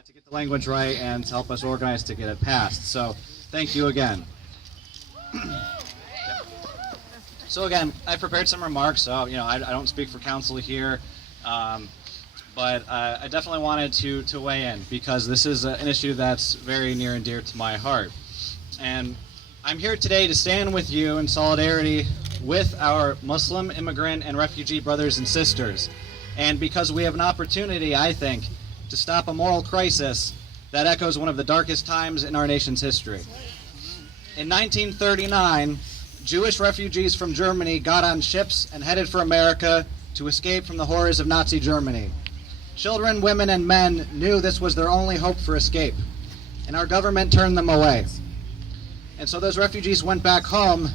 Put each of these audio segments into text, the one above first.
to get the language right and to help us organize to get it passed. So thank you again. So again, I prepared some remarks. So I don't speak for council here, but I definitely wanted to weigh in because this is an issue that's very near and dear to my heart. And I'm here today to stand with you in solidarity with our Muslim, immigrant, and refugee brothers and sisters. And because we have an opportunity, I think, to stop a moral crisis that echoes one of the darkest times in our nation's history. In 1939, Jewish refugees from Germany got on ships and headed for America to escape from the horrors of Nazi Germany. Children, women, and men knew this was their only hope for escape, and our government turned them away. And so those refugees went back home,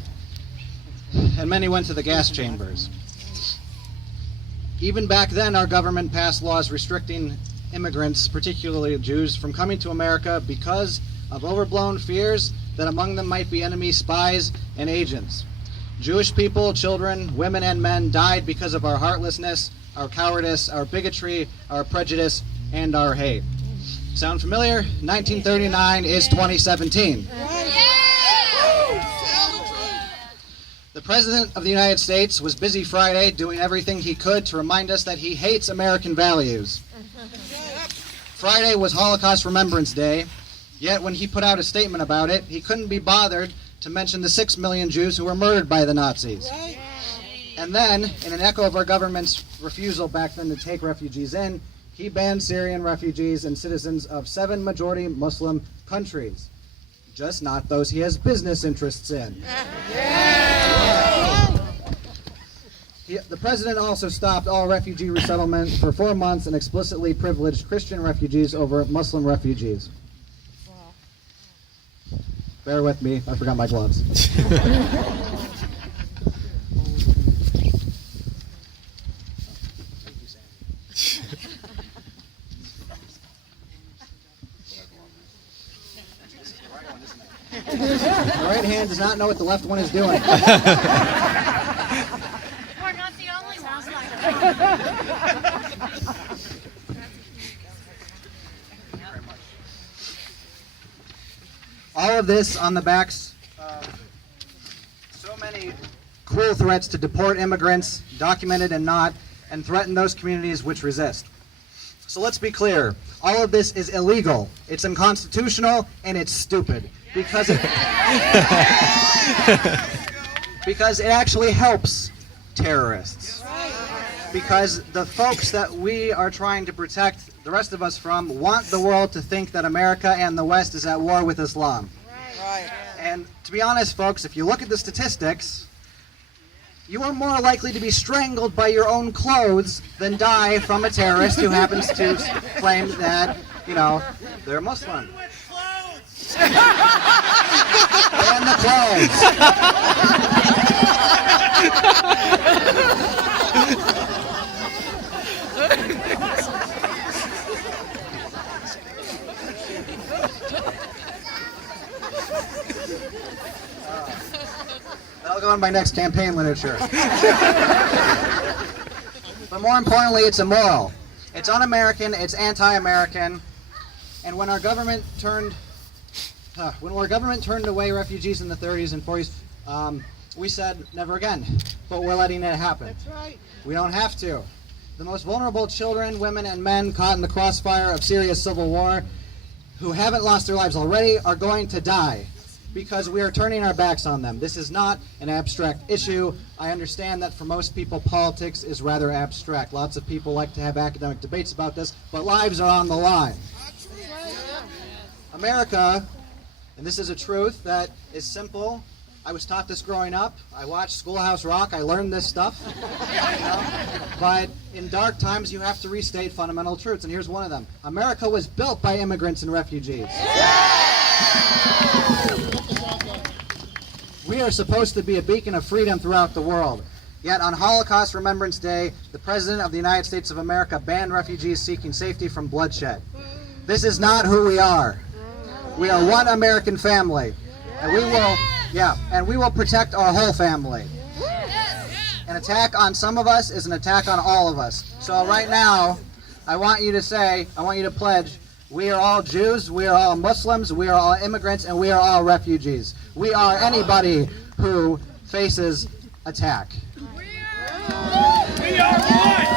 and many went to the gas chambers. Even back then, our government passed laws restricting immigrants, particularly Jews, from coming to America because of overblown fears that among them might be enemy spies and agents. Jewish people, children, women, and men died because of our heartlessness, our cowardice, our bigotry, our prejudice, and our hate. Sound familiar? 1939 is 2017. The President of the United States was busy Friday doing everything he could to remind us that he hates American values. Friday was Holocaust Remembrance Day, yet when he put out a statement about it, he couldn't be bothered to mention the 6 million Jews who were murdered by the Nazis. And then, in an echo of our government's refusal back then to take refugees in, he banned Syrian refugees and citizens of 7 majority Muslim countries. Just not those he has business interests in. The president also stopped all refugee resettlement for 4 months and explicitly privileged Christian refugees over Muslim refugees. Bear with me, I forgot my gloves. The right hand does not know what the left one is doing. We're not the only ones like that. All of this on the backs of so many cruel threats to deport immigrants, documented and not, and threaten those communities which resist. So let's be clear, all of this is illegal, it's unconstitutional, and it's stupid. Because it actually helps terrorists. Because the folks that we are trying to protect the rest of us from want the world to think that America and the West is at war with Islam. Right. And to be honest, folks, if you look at the statistics, you are more likely to be strangled by your own clothes than die from a terrorist who happens to claim that, they're Muslim. And the clothes. That'll go in my next campaign literature. But more importantly, it's immoral. It's un-American, it's anti-American, and when our government turned away refugees in the 30s and 40s, we said never again, but we're letting it happen. That's right. We don't have to. The most vulnerable children, women, and men caught in the crossfire of Syria's civil war who haven't lost their lives already are going to die because we are turning our backs on them. This is not an abstract issue. I understand that for most people, politics is rather abstract. Lots of people like to have academic debates about this, but lives are on the line. America, and this is a truth that is simple. I was taught this growing up. I watched Schoolhouse Rock. I learned this stuff. But in dark times, you have to restate fundamental truths, and here's one of them. America was built by immigrants and refugees. We are supposed to be a beacon of freedom throughout the world. Yet on Holocaust Remembrance Day, the President of the United States of America banned refugees seeking safety from bloodshed. This is not who we are. We are one American family, and we will protect our whole family. An attack on some of us is an attack on all of us. So right now, I want you to pledge We are all Jews, we are all Muslims, we are all immigrants, and we are all refugees. We are anybody who faces attack. We are one! We are one!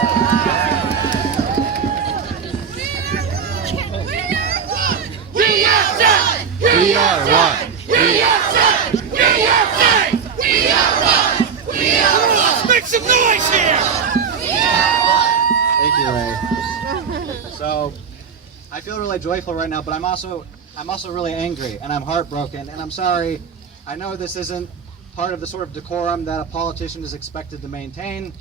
We are one! We are one! We are one! We are one! We are one! Make some noise here! Thank you, Ray. So, I feel really joyful right now, but I'm also really angry, and I'm heartbroken, and I'm sorry. I know this isn't part of the sort of decorum that a politician is expected to maintain,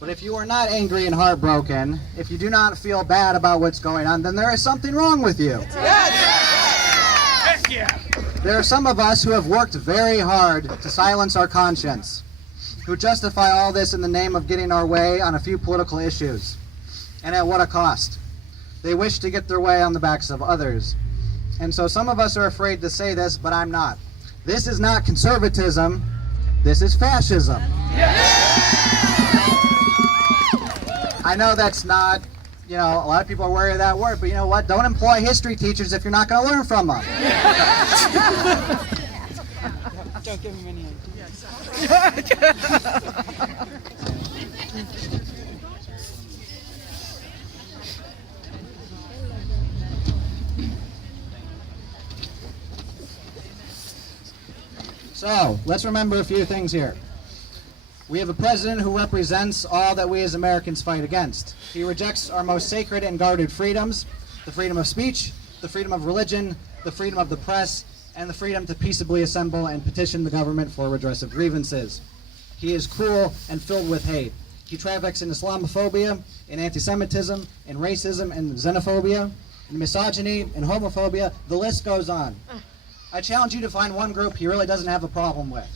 but if you are not angry and heartbroken, if you do not feel bad about what's going on, then there is something wrong with you. Heck yeah! There are some of us who have worked very hard to silence our conscience, who justify all this in the name of getting our way on a few political issues. And at what a cost. They wish to get their way on the backs of others. And so some of us are afraid to say this, but I'm not. This is not conservatism. This is fascism. I know that's not, a lot of people are wary of that word, but you know what? Don't employ history teachers if you're not going to learn from them. Don't give him any ideas. So, let's remember a few things here. We have a president who represents all that we as Americans fight against. He rejects our most sacred and guarded freedoms, the freedom of speech, the freedom of religion, the freedom of the press, and the freedom to peaceably assemble and petition the government for redress of grievances. He is cruel and filled with hate. He traffics in Islamophobia, in anti-Semitism, in racism and xenophobia, in misogyny, in homophobia. The list goes on. I challenge you to find one group he really doesn't have a problem with.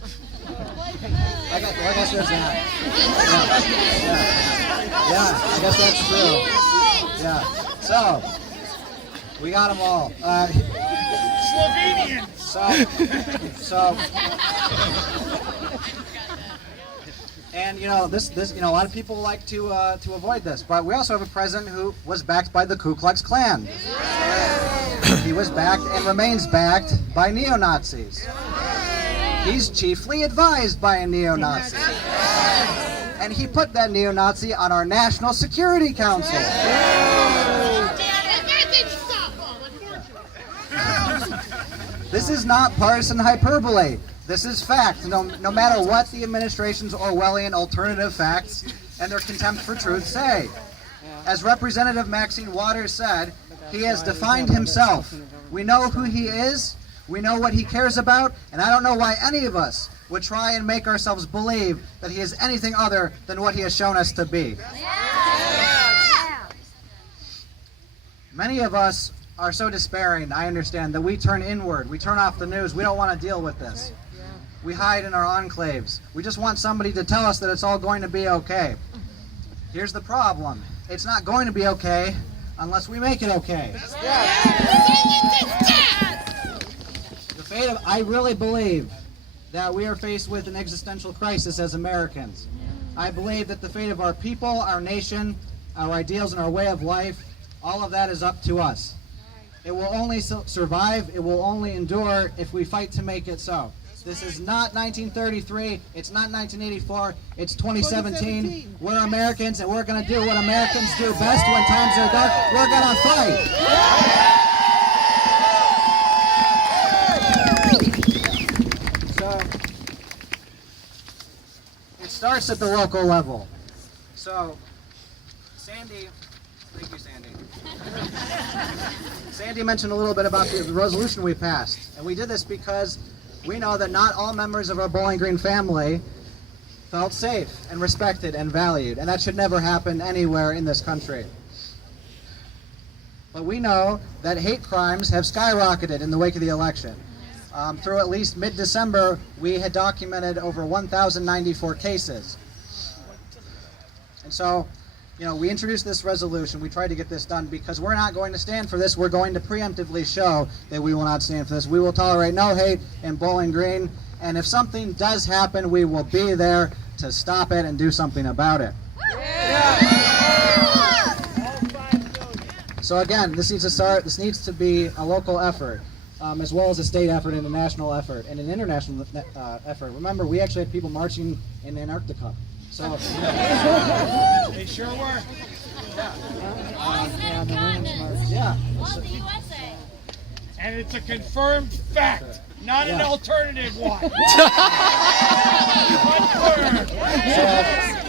I guess there's that. Yeah, I guess that's true. Yeah. So, we got them all. Slovenian! And this a lot of people like to avoid this, but we also have a president who was backed by the Ku Klux Klan. He was backed and remains backed by neo-Nazis. He's chiefly advised by a neo-Nazi. And he put that neo-Nazi on our National Security Council. This is not partisan hyperbole. This is fact. No matter what the administration's Orwellian alternative facts and their contempt for truth say. As Representative Maxine Waters said, he has defined himself. We know who he is, we know what he cares about, and I don't know why any of us would try and make ourselves believe that he is anything other than what he has shown us to be. Many of us are so despairing, I understand, that we turn inward, we turn off the news, we don't want to deal with this. We hide in our enclaves. We just want somebody to tell us that it's all going to be okay. Here's the problem. It's not going to be okay unless we make it okay. I really believe that we are faced with an existential crisis as Americans. I believe that the fate of our people, our nation, our ideals, and our way of life, all of that is up to us. It will only survive, it will only endure if we fight to make it so. This is not 1933, it's not 1984, it's 2017. We're Americans and we're going to do what Americans do best when times are dark. We're going to fight. So, it starts at the local level. So, Sandy, thank you, Sandy. Sandy mentioned a little bit about the resolution we passed, and we did this because we know that not all members of our Bowling Green family felt safe and respected and valued, and that should never happen anywhere in this country. But we know that hate crimes have skyrocketed in the wake of the election. Through at least mid-December, we had documented over 1,094 cases. And so, we introduced this resolution. We tried to get this done because we're not going to stand for this. We're going to preemptively show that we will not stand for this. We will tolerate no hate in Bowling Green. And if something does happen, we will be there to stop it and do something about it. So again, this needs to start. This needs to be a local effort, as well as a state effort and a national effort and an international effort. Remember, we actually had people marching in Antarctica. So They sure were. and the women's march. Yeah. Love the USA. And it's a confirmed fact, not an Yeah. alternative one. Confirmed.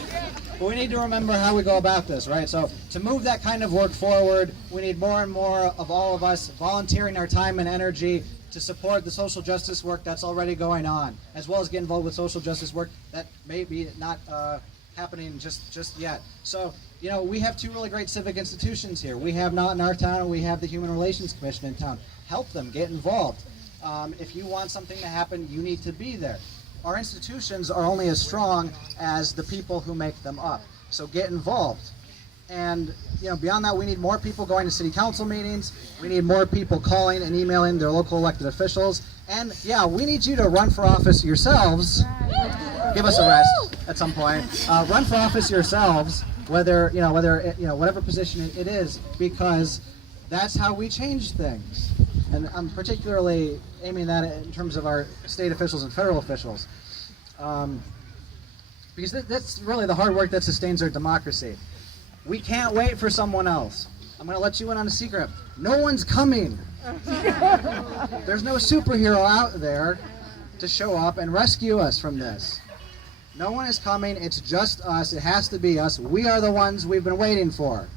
But we need to remember how we go about this, right? So to move that kind of work forward, we need more and more of all of us volunteering our time and energy to support the social justice work that's already going on, as well as get involved with social justice work that may be not happening just yet. So, you know, we have two really great civic institutions here. We have Not in Our Town, and we have the Human Relations Commission in town. Help them, get involved. If you want something to happen, you need to be there. Our institutions are only as strong as the people who make them up. So get involved. And you know, beyond that, we need more people going to city council meetings. We need more people calling and emailing their local elected officials. And yeah, we need you to run for office yourselves. Give us a rest at some point. Run for office yourselves, whether whatever position it is, because that's how we change things. And I'm particularly aiming that in terms of our state officials and federal officials. Because that's really the hard work that sustains our democracy. We can't wait for someone else. I'm going to let you in on a secret. No one's coming. There's no superhero out there to show up and rescue us from this. No one is coming. It's just us. It has to be us. We are the ones we've been waiting for.